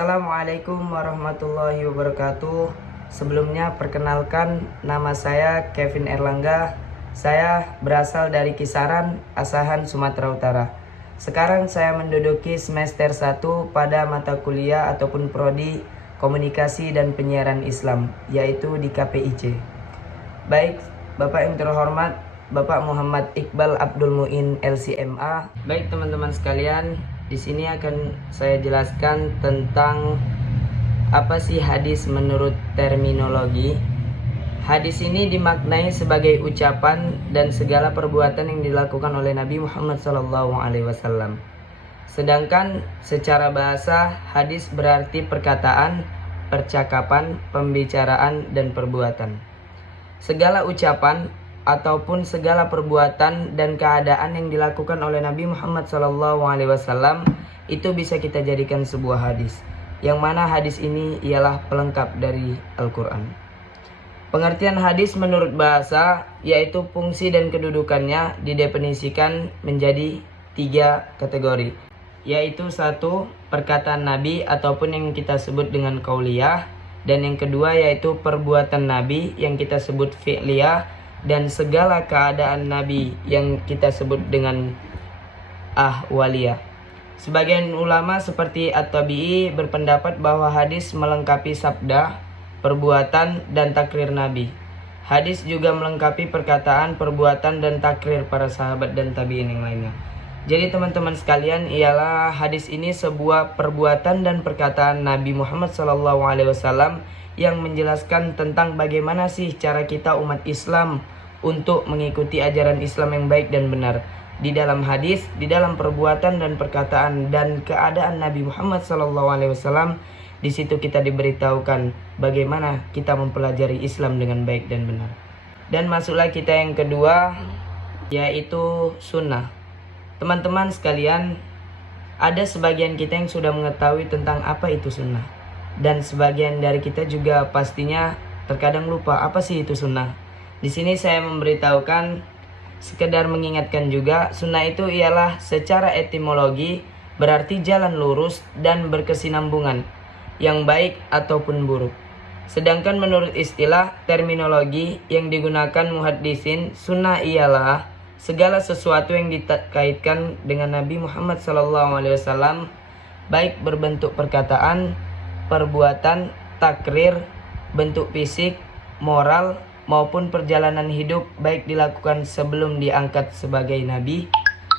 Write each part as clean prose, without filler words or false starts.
Assalamualaikum warahmatullahi wabarakatuh. Sebelumnya perkenalkan, nama saya Kevin Erlangga. Saya berasal dari Kisaran, Asahan, Sumatera Utara. Sekarang saya menduduki semester 1 pada mata kuliah ataupun prodi Komunikasi dan Penyiaran Islam, yaitu di KPIC. Baik, Bapak yang terhormat, Bapak Muhammad Iqbal Abdul Muin LCMA. Baik teman-teman sekalian, di sini akan saya jelaskan tentang apa sih hadis menurut terminologi. Hadis ini dimaknai sebagai ucapan dan segala perbuatan yang dilakukan oleh Nabi Muhammad SAW. Sedangkan secara bahasa, hadis berarti perkataan, percakapan, pembicaraan, dan perbuatan. Segala ucapan ataupun segala perbuatan dan keadaan yang dilakukan oleh Nabi Muhammad SAW itu bisa kita jadikan sebuah hadis, yang mana hadis ini ialah pelengkap dari Al-Quran. Pengertian hadis menurut bahasa yaitu fungsi dan kedudukannya didefinisikan menjadi 3 kategori, yaitu 1. Perkataan Nabi ataupun yang kita sebut dengan qauliyah, dan yang kedua yaitu perbuatan Nabi yang kita sebut fi'liyah, dan segala keadaan Nabi yang kita sebut dengan ahwaliyah. Sebagian ulama seperti At-Tabi'i berpendapat bahwa hadis melengkapi sabda, perbuatan, dan takrir Nabi. Hadis juga melengkapi perkataan, perbuatan, dan takrir para sahabat dan tabi'in yang lainnya. Jadi teman-teman sekalian, ialah hadis ini sebuah perbuatan dan perkataan Nabi Muhammad SAW yang menjelaskan tentang bagaimana sih cara kita umat Islam untuk mengikuti ajaran Islam yang baik dan benar. Di dalam hadis, di dalam perbuatan dan perkataan dan keadaan Nabi Muhammad SAW, di situ kita diberitahukan bagaimana kita mempelajari Islam dengan baik dan benar. Dan masuklah kita yang kedua, yaitu sunnah. Teman-teman sekalian, ada sebagian kita yang sudah mengetahui tentang apa itu sunnah, dan sebagian dari kita juga pastinya terkadang lupa apa sih itu sunnah. Di sini saya memberitahukan, sekedar mengingatkan juga, sunnah itu ialah secara etimologi berarti jalan lurus dan berkesinambungan, yang baik ataupun buruk. Sedangkan menurut istilah terminologi yang digunakan muhaddisin, sunnah ialah segala sesuatu yang dikaitkan dengan Nabi Muhammad SAW, baik berbentuk perkataan, perbuatan, takrir, bentuk fisik, moral, maupun perjalanan hidup, baik dilakukan sebelum diangkat sebagai Nabi,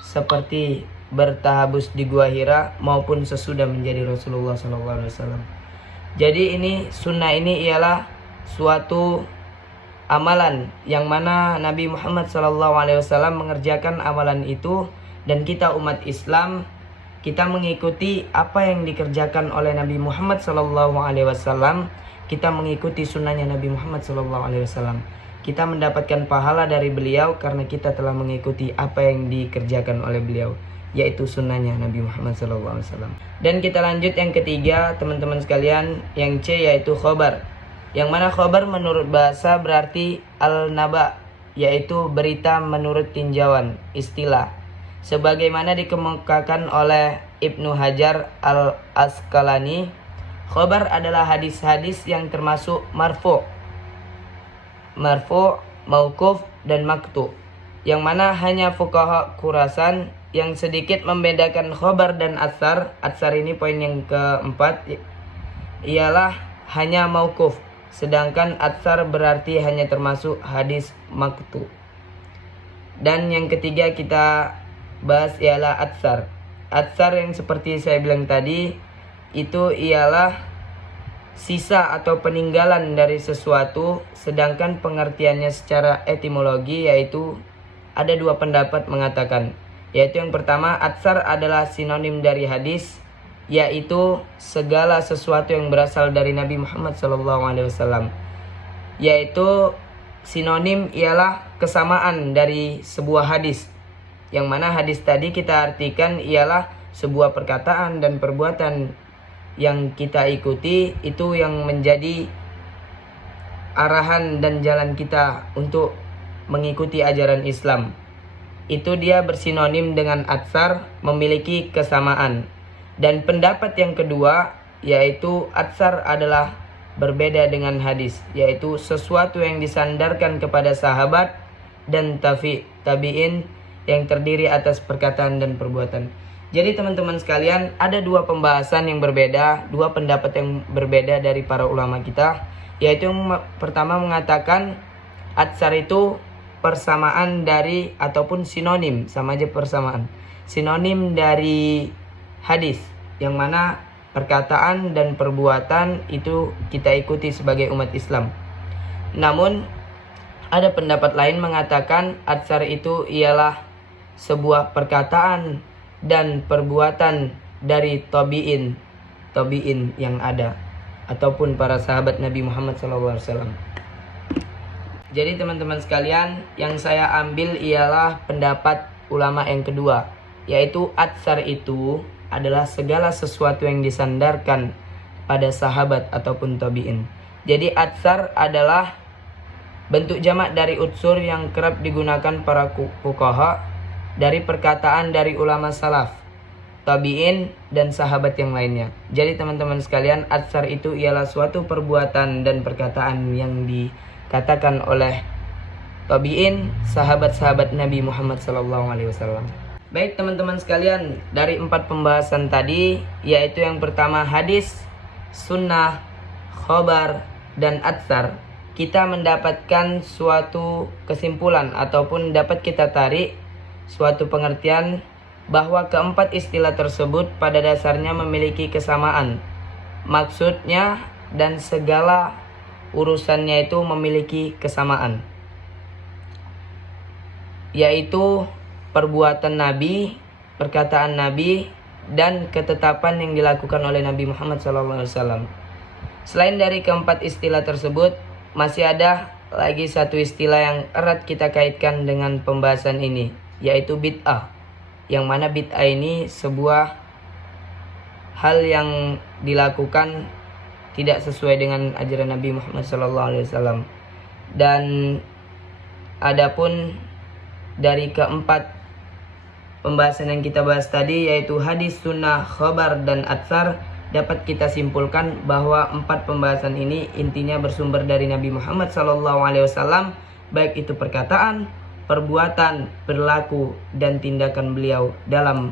seperti bertahabus di Gua Hira, maupun sesudah menjadi Rasulullah SAW. Jadi ini sunnah ini ialah suatu amalan yang mana Nabi Muhammad SAW mengerjakan amalan itu, dan kita umat Islam, kita mengikuti apa yang dikerjakan oleh Nabi Muhammad SAW. Kita mengikuti sunnahnya Nabi Muhammad SAW. Kita mendapatkan pahala dari beliau karena kita telah mengikuti apa yang dikerjakan oleh beliau, yaitu sunnahnya Nabi Muhammad SAW. Dan kita lanjut yang ketiga teman-teman sekalian, yang C, yaitu khobar. Yang mana khobar menurut bahasa berarti al-naba, yaitu berita menurut tinjauan, istilah. Sebagaimana dikemukakan oleh Ibnu Hajar al-Asqalani, khobar adalah hadis-hadis yang termasuk marfu, mauquf, dan maktu, yang mana hanya fuqaha Khurasan yang sedikit membedakan khobar dan atsar. Atsar ini poin yang keempat, ialah hanya mauquf, sedangkan atsar berarti hanya termasuk hadis maktu. Dan yang ketiga kita bahas ialah atsar. Atsar yang seperti saya bilang tadi, itu ialah sisa atau peninggalan dari sesuatu, sedangkan pengertiannya secara etimologi yaitu ada 2 pendapat mengatakan, yaitu yang pertama, atsar adalah sinonim dari hadis, yaitu segala sesuatu yang berasal dari Nabi Muhammad SAW, yaitu sinonim ialah kesamaan dari sebuah hadis, yang mana hadis tadi kita artikan ialah sebuah perkataan dan perbuatan yang kita ikuti, itu yang menjadi arahan dan jalan kita untuk mengikuti ajaran Islam. Itu dia bersinonim dengan atsar, memiliki kesamaan. Dan pendapat yang kedua yaitu atsar adalah berbeda dengan hadis, yaitu sesuatu yang disandarkan kepada sahabat dan tabi'in yang terdiri atas perkataan dan perbuatan. Jadi teman-teman sekalian, ada dua pembahasan yang berbeda, dua pendapat yang berbeda dari para ulama kita, yaitu yang pertama mengatakan atsar itu persamaan dari ataupun sinonim, sama aja persamaan, sinonim dari hadis, yang mana perkataan dan perbuatan itu kita ikuti sebagai umat Islam. Namun ada pendapat lain mengatakan atsar itu ialah sebuah perkataan dan perbuatan dari tabi'in yang ada ataupun para sahabat Nabi Muhammad SAW. Jadi teman-teman sekalian, yang saya ambil ialah pendapat ulama yang kedua, yaitu atsar itu adalah segala sesuatu yang disandarkan pada sahabat ataupun tabi'in. Jadi atsar adalah bentuk jamak dari utsur yang kerap digunakan para fuqaha dari perkataan dari ulama salaf, tabi'in dan sahabat yang lainnya. Jadi teman-teman sekalian, atsar itu ialah suatu perbuatan dan perkataan yang dikatakan oleh tabi'in, sahabat-sahabat Nabi Muhammad SAW. Baik teman-teman sekalian, dari 4 pembahasan tadi, yaitu yang pertama hadis, sunnah, khobar, dan atsar, kita mendapatkan suatu kesimpulan ataupun dapat kita tarik suatu pengertian bahwa keempat istilah tersebut pada dasarnya memiliki kesamaan maksudnya dan segala urusannya itu memiliki kesamaan, yaitu perbuatan Nabi, perkataan Nabi, dan ketetapan yang dilakukan oleh Nabi Muhammad SAW. Selain dari keempat istilah tersebut, masih ada lagi satu istilah yang erat kita kaitkan dengan pembahasan ini, yaitu bid'ah. Yang mana bid'ah ini sebuah hal yang dilakukan tidak sesuai dengan ajaran Nabi Muhammad SAW. Dan adapun dari keempat pembahasan yang kita bahas tadi, yaitu hadis, sunnah, khobar, dan atsar, dapat kita simpulkan bahwa 4 pembahasan ini intinya bersumber dari Nabi Muhammad SAW, baik itu perkataan, perbuatan, perilaku, dan tindakan beliau dalam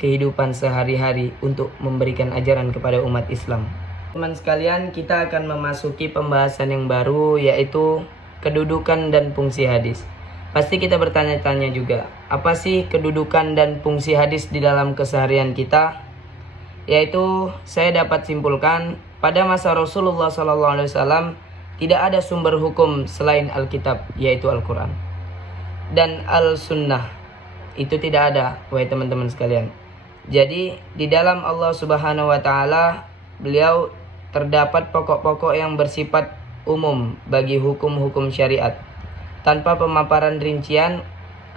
kehidupan sehari-hari untuk memberikan ajaran kepada umat Islam. Teman sekalian, kita akan memasuki pembahasan yang baru, yaitu kedudukan dan fungsi hadis. Pasti kita bertanya-tanya juga, apa sih kedudukan dan fungsi hadis di dalam keseharian kita? Yaitu saya dapat simpulkan, pada masa Rasulullah SAW tidak ada sumber hukum selain Alkitab, yaitu Al-Quran. Dan Al-Sunnah itu tidak ada, wahai teman-teman sekalian. Jadi di dalam Allah Subhanahu wa Ta'ala, beliau terdapat pokok-pokok yang bersifat umum bagi hukum-hukum syariat, tanpa pemaparan rincian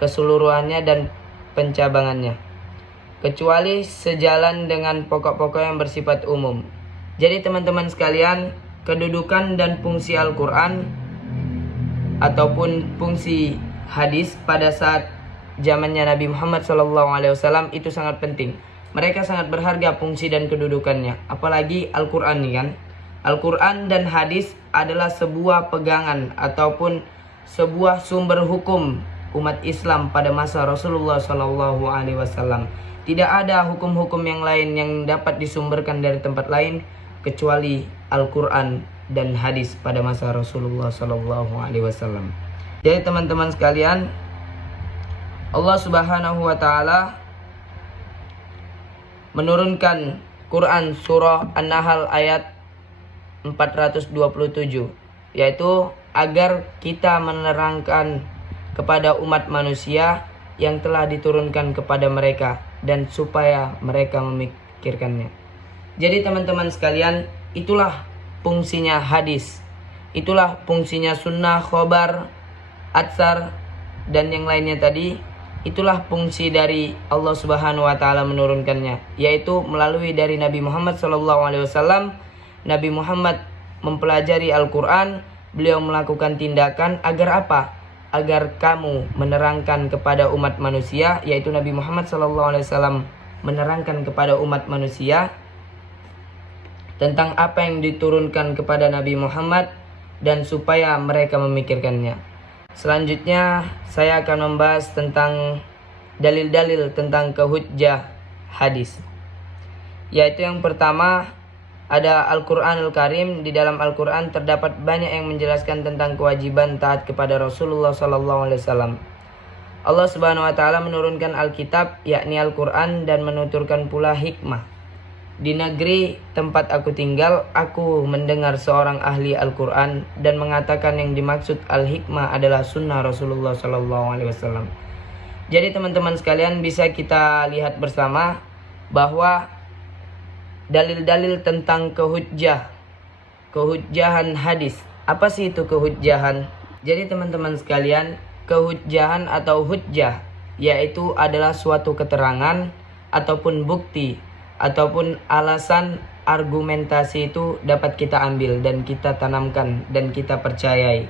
keseluruhannya dan pencabangannya, kecuali sejalan dengan pokok-pokok yang bersifat umum. Jadi teman-teman sekalian, kedudukan dan fungsi Al-Quran ataupun fungsi hadis pada saat zamannya Nabi Muhammad SAW itu sangat penting. Mereka sangat berharga fungsi dan kedudukannya. Apalagi Al-Quran ini kan. Al-Quran dan hadis adalah sebuah pegangan ataupun sebuah sumber hukum umat Islam pada masa Rasulullah SAW. Tidak ada hukum-hukum yang lain yang dapat disumberkan dari tempat lain kecuali Al-Quran dan hadis pada masa Rasulullah SAW. Jadi teman-teman sekalian, Allah Subhanahu wa Ta'ala menurunkan Quran surah An-Nahl ayat 427, yaitu agar kita menerangkan kepada umat manusia yang telah diturunkan kepada mereka dan supaya mereka memikirkannya. Jadi teman-teman sekalian, itulah fungsinya hadis, itulah fungsinya sunnah, khobar, atsar, dan yang lainnya tadi. Itulah fungsi dari Allah Subhanahu wa Ta'ala menurunkannya, yaitu melalui dari Nabi Muhammad SAW. Nabi Muhammad mempelajari Al-Quran, beliau melakukan tindakan agar apa? Agar kamu menerangkan kepada umat manusia, yaitu Nabi Muhammad SAW menerangkan kepada umat manusia tentang apa yang diturunkan kepada Nabi Muhammad dan supaya mereka memikirkannya. Selanjutnya saya akan membahas tentang dalil-dalil tentang kehujjah hadis. Yaitu yang pertama ada Al-Quranul Karim. Di dalam Al-Quran terdapat banyak yang menjelaskan tentang kewajiban taat kepada Rasulullah SAW. Allah Subhanahu wa Ta'ala menurunkan Alkitab, yakni Al-Quran, dan menuturkan pula hikmah. Di negeri tempat aku tinggal, aku mendengar seorang ahli Al-Quran dan mengatakan yang dimaksud al-hikmah adalah sunnah Rasulullah SAW. Jadi teman-teman sekalian, bisa kita lihat bersama bahwa dalil-dalil tentang kehujjahan hadis. Apa sih itu kehujjahan? Jadi teman-teman sekalian, kehujjahan atau hujjah yaitu adalah suatu keterangan ataupun bukti ataupun alasan argumentasi itu dapat kita ambil dan kita tanamkan dan kita percayai.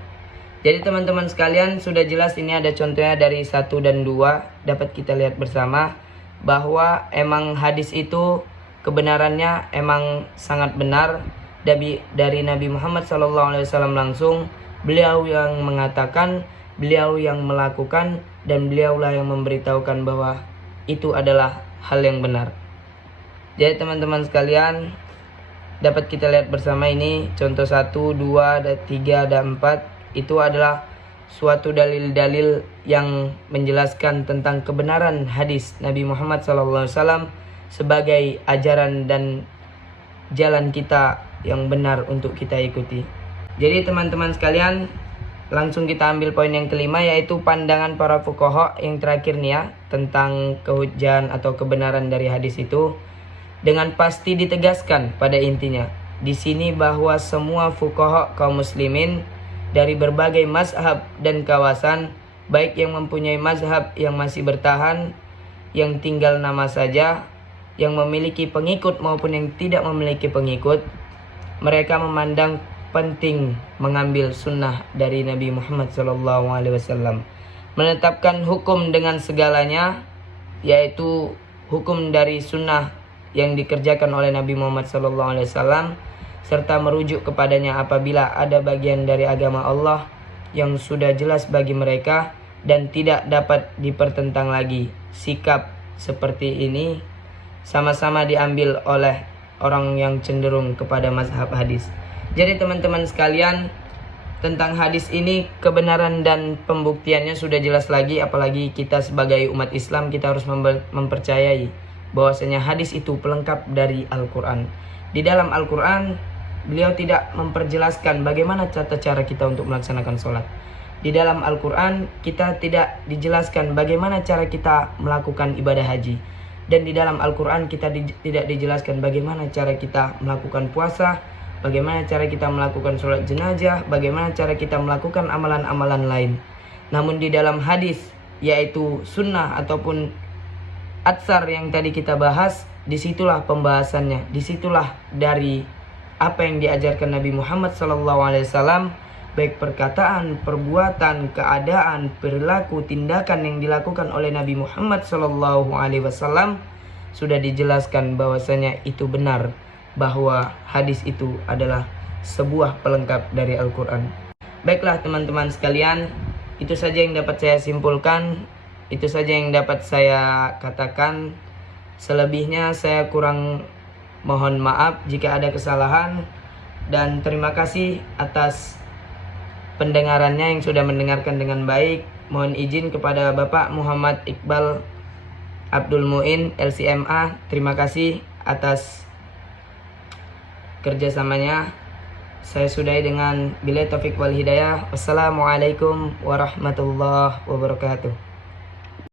Jadi teman-teman sekalian, sudah jelas ini ada contohnya dari 1 dan 2, dapat kita lihat bersama bahwa emang hadis itu kebenarannya emang sangat benar dari Nabi Muhammad SAW langsung. Beliau yang mengatakan, beliau yang melakukan, dan beliaulah yang memberitahukan bahwa itu adalah hal yang benar. Jadi teman-teman sekalian, dapat kita lihat bersama ini contoh 1, 2, 3, dan 4. Itu adalah suatu dalil-dalil yang menjelaskan tentang kebenaran hadis Nabi Muhammad SAW sebagai ajaran dan jalan kita yang benar untuk kita ikuti. Jadi teman-teman sekalian, langsung kita ambil poin yang kelima, yaitu pandangan para fuqaha yang terakhir nih ya, tentang kehujjahan atau kebenaran dari hadis itu. Dengan pasti ditegaskan pada intinya di sini bahwa semua fuqaha kaum muslimin dari berbagai mazhab dan kawasan, baik yang mempunyai mazhab yang masih bertahan, yang tinggal nama saja, yang memiliki pengikut maupun yang tidak memiliki pengikut, mereka memandang penting mengambil sunnah dari Nabi Muhammad SAW, menetapkan hukum dengan segalanya, yaitu hukum dari sunnah yang dikerjakan oleh Nabi Muhammad SAW, serta merujuk kepadanya apabila ada bagian dari agama Allah yang sudah jelas bagi mereka dan tidak dapat dipertentang lagi. Sikap seperti ini sama-sama diambil oleh orang yang cenderung kepada mazhab hadis. Jadi teman-teman sekalian, tentang hadis ini kebenaran dan pembuktiannya sudah jelas lagi. Apalagi kita sebagai umat Islam, kita harus mempercayai bahwasanya hadis itu pelengkap dari Al-Quran. Di dalam Al-Quran, beliau tidak memperjelaskan bagaimana tata cara kita untuk melaksanakan sholat. Di dalam Al-Quran, kita tidak dijelaskan bagaimana cara kita melakukan ibadah haji. Dan di dalam Al-Quran, kita tidak dijelaskan bagaimana cara kita melakukan puasa, bagaimana cara kita melakukan sholat jenazah, bagaimana cara kita melakukan amalan-amalan lain. Namun di dalam hadis, yaitu sunnah ataupun atsar yang tadi kita bahas, disitulah pembahasannya, disitulah dari apa yang diajarkan Nabi Muhammad SAW, baik perkataan, perbuatan, keadaan, perilaku, tindakan yang dilakukan oleh Nabi Muhammad SAW, sudah dijelaskan bahwasanya itu benar, bahwa hadis itu adalah sebuah pelengkap dari Al-Quran. Baiklah teman-teman sekalian, itu saja yang dapat saya simpulkan, itu saja yang dapat saya katakan. Selebihnya saya kurang mohon maaf jika ada kesalahan, dan terima kasih atas pendengarannya yang sudah mendengarkan dengan baik. Mohon izin kepada Bapak Muhammad Iqbal Abdul Muin LCMA, terima kasih atas kerjasamanya. Saya sudahi dengan billahi taufik wal hidayah. Wassalamualaikum warahmatullahi wabarakatuh.